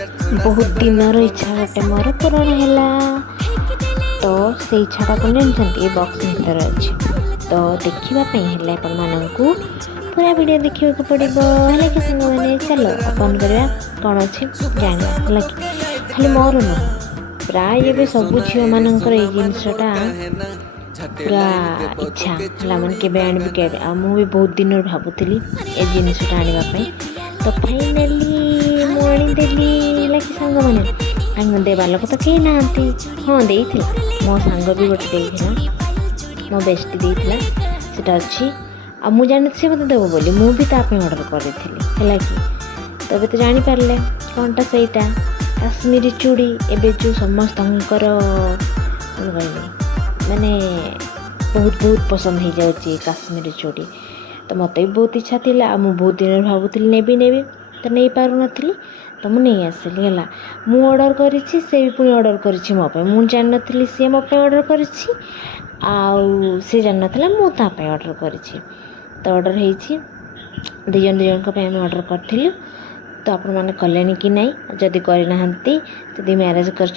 बहुत दिन इच्छा गोटे मोर पूरण है। तो से इच्छाटा को जानते बॉक्स भर अच्छे तो देखापी है आपण पूरा वीडियो देखा पड़ो है कि सांग मैंने चलो ओपन करवा कौन अच्छे जाना है कि खाली मोर नुह प्राय ए सब झील मानकर ये जिनसटा पूरा इच्छा है मैंने केवे आणबी के मुझे बहुत दिन भावुली ए जिनसटा आने तो फाइनाली मुदेली है कि सांग मैंने देवा लोक तो कहीं ना हाँ दे मो सांग भी गोटे मो बेस्ट देता से अच्छी आ मु जानी से मत देव बोली मु भी ताप ऑर्डर करी है कि तबे तो जानीपारे कौनटा सहीटा काश्मीरी चूड़ी एवं जो समस्त माने बहुत बहुत पसंद हो जाऊँगी काश्मीरी चूड़ी तो मत भी बहुत इच्छा थी आ मु बहुत दिन भावुली नेबी तो नहीं पार नी तो मुझे आसली है मु ऑर्डर करी से भी पुणी ऑर्डर करी मोप मुझे जान नी सी मोप ऑर्डर करी जान ना मुझे ऑर्डर करी तो ऑर्डर हो दिजन दिजन ऑर्डर करूँ तो आपण मैंने कले कि ना जदि करना जदि मैरेज कर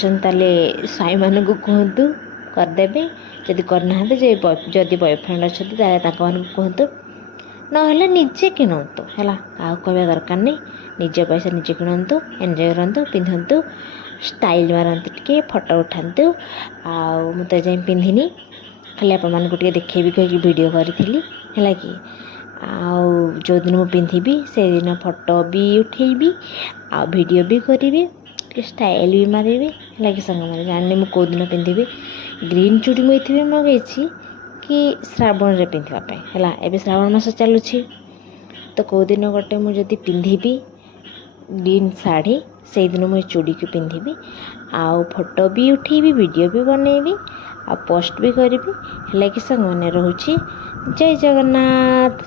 स्वाई मान को कहतु करदे जदि करना जदि बॉयफ्रेंड अच्छा कहतु ना निजे किणतु है क्या कहवा दरकार नहीं निज पैसा निजे किणतु एंजॉय करूँ पिंधतु स्टाइल मारती टे फोटो उठातु आते जाए पिंधिनी खाली आपण को देखेबी कहीं वीडियो करी है कि जो दिन मुझे पिंधि से दिन फोटो भी उठेबी आ वीडियो भी करी स्टाइल भी मारे है कि सांग मैंने जानी मुझे कौ दिन पिंधि ग्रीन चूड़ी मुझे मगई कि श्रावण रे पिंधापी है एवं श्रावण मास चलुची तो कौ दिन गोटे मुझे पिंधि ग्रीन शाढ़ी से दिन मुझे चूड़ी को पिंधि आउ फोटो भी उठेबी वीडियो भी बनैबी आ पोस्ट भी करी है कि सांग मैंने रोचे जय जगन्नाथ।